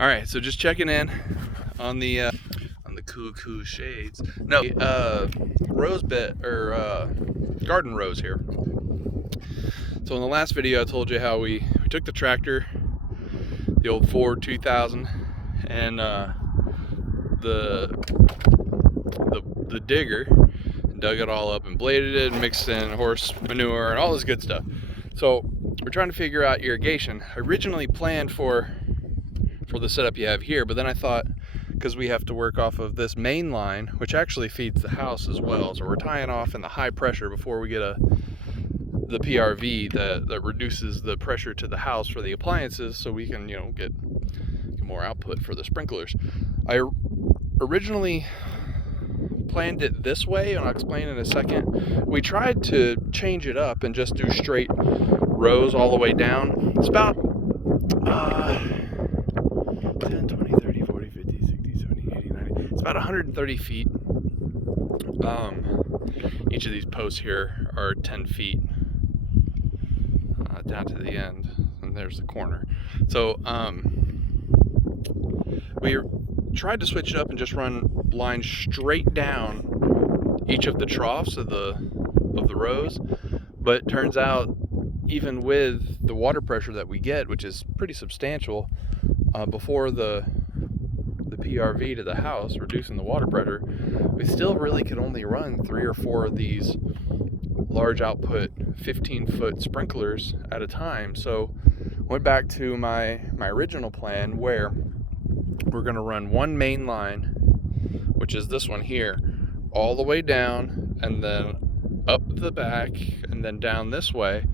All right, so just checking in on the cool shades. No, rose bed or garden rose here. So in the last video, I told you how we took the tractor, the old Ford 2000, and the digger, and dug it all up and bladed it and mixed in horse manure and all this good stuff. So we're trying to figure out irrigation. I originally planned for the setup you have here, but then I thought, because we have to work off of this main line, which actually feeds the house as well, so we're tying off in the high pressure before we get the PRV that reduces the pressure to the house for the appliances, so we can get more output for the sprinklers. I originally planned it this way, and I'll explain in a second. We tried to change it up and just do straight rows all the way down. It's about 10, 20, 30, 40, 50, 60, 70, 80, 90. It's about 130 feet. Each of these posts here are 10 feet down to the end, and there's the corner. So we tried to switch it up and just run lines straight down each of the troughs of the rows, but it turns out, even with the water pressure that we get, which is pretty substantial, before the PRV to the house, reducing the water pressure, we still really could only run 3 or 4 of these large output 15-foot sprinklers at a time. So went back to my original plan, where we're going to run one main line, which is this one here, all the way down and then up the back and then down this way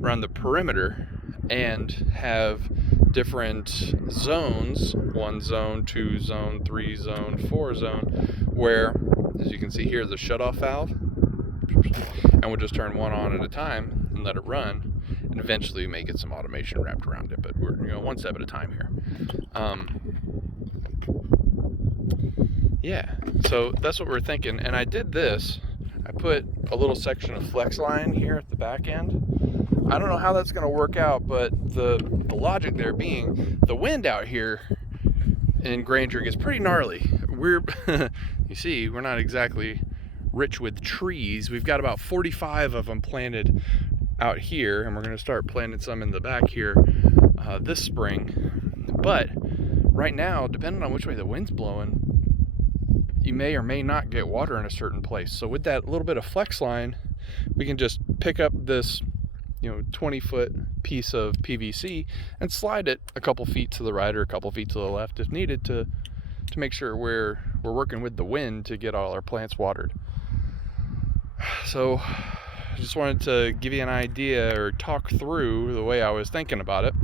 around the perimeter, and have different zones, 1 zone, 2 zone, 3 zone, 4 zone, where, as you can see here, the shutoff valve, and we'll just turn one on at a time and let it run, and eventually we may get some automation wrapped around it, but we're one step at a time here. Yeah, so that's what we're thinking. And I did this, I put a little section of flex line here at the back end. I don't know how that's going to work out, but the logic there being, the wind out here in Granger gets pretty gnarly. We're you see, we're not exactly rich with trees. We've got about 45 of them planted out here, and we're going to start planting some in the back here this spring. But right now, depending on which way the wind's blowing, you may or may not get water in a certain place. So with that little bit of flex line, we can just pick up this 20-foot piece of PVC and slide it a couple feet to the right or a couple feet to the left if needed, to make sure we're working with the wind to get all our plants watered. So I just wanted to give you an idea, or talk through the way I was thinking about it.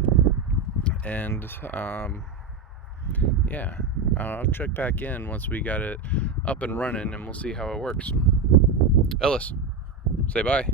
And yeah, I'll check back in once we got it up and running, and we'll see how it works. Ellis, say bye.